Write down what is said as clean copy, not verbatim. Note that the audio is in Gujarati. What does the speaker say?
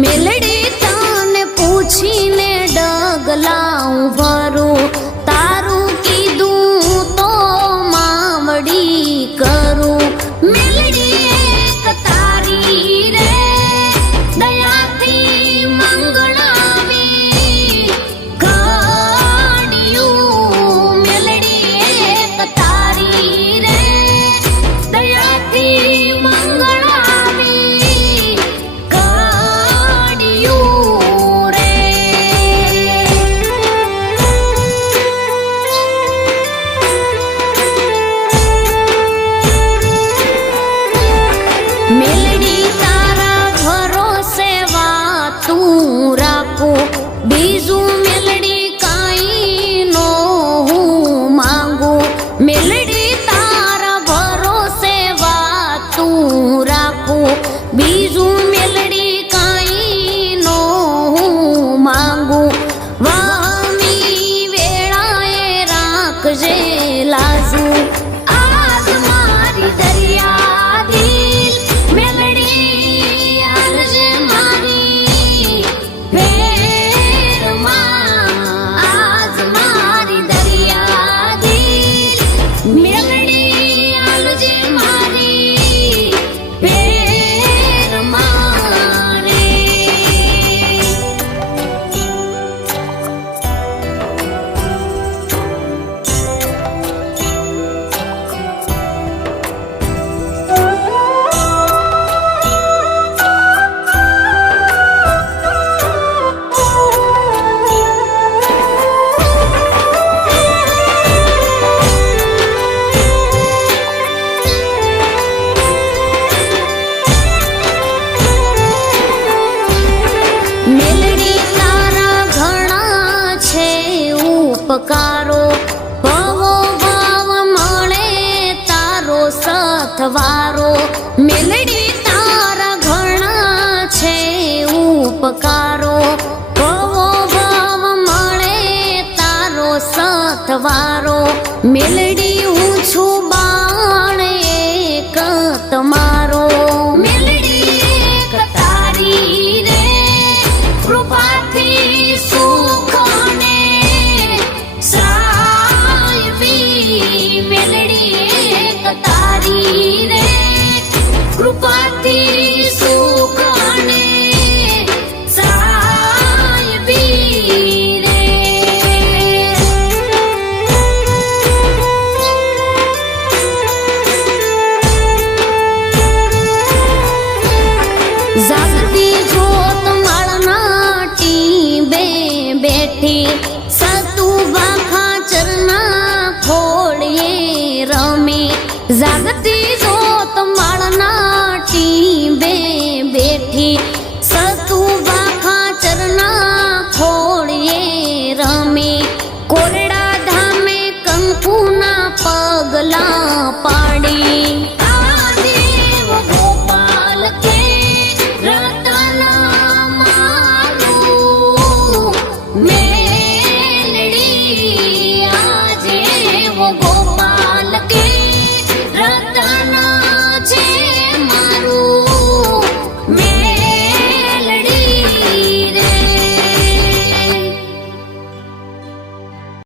મેલડી તને પૂછીને ડગલાઉં ભરું, તારું કીધું તો માવડી કરું. મેલડી એક તારી રે દયાથી મંગળાવી ઘડિયું. મેલડી એક તારી રે દયાથી મંગળાવી ઘડિયું રે. મેલડી તારા ભરોસે વાતું રાખું, બીજું મેલડી કાંઈ નો હું માંગુ. મેલડી તારા ભરોસે વાતું રાખું, બીજું મેલડી કાંઈ નો હું માંગુ. વામી વેળાએ રાખજે લાજુ, આજ મારી દરિયા દિલ મેલડી આલજે મારી ભેરમાં. આજ મારી દરિયા દિલ મેલડી આલજે મારી ભેરમાં રે. મેલડી તારા ઘણા છે ઉપકારો, ભવો ભાવ મળે તારો સથવારો. મેલડી તારા ઘણા છે ઉપકારો, ભવો ભાવ મળે તારો સથવારો. મેલડી હું છું બાણ એક તમારો. મેલડી એક તારી રે કૃપાથી સુખને સાયવી. મેલડી એક તારી રે કૃપાથી સુખને સાયવી રે. જાગતી જોત માળના ટીંબે બેઠી, સતુભા ખાચરના ખોળીએ રમી. જાગતી જોત માળના ટીંબે બેઠી, સતુભા ખાચરના ખોળીએ રમી. કોરડા ધામે કંકુના પગલા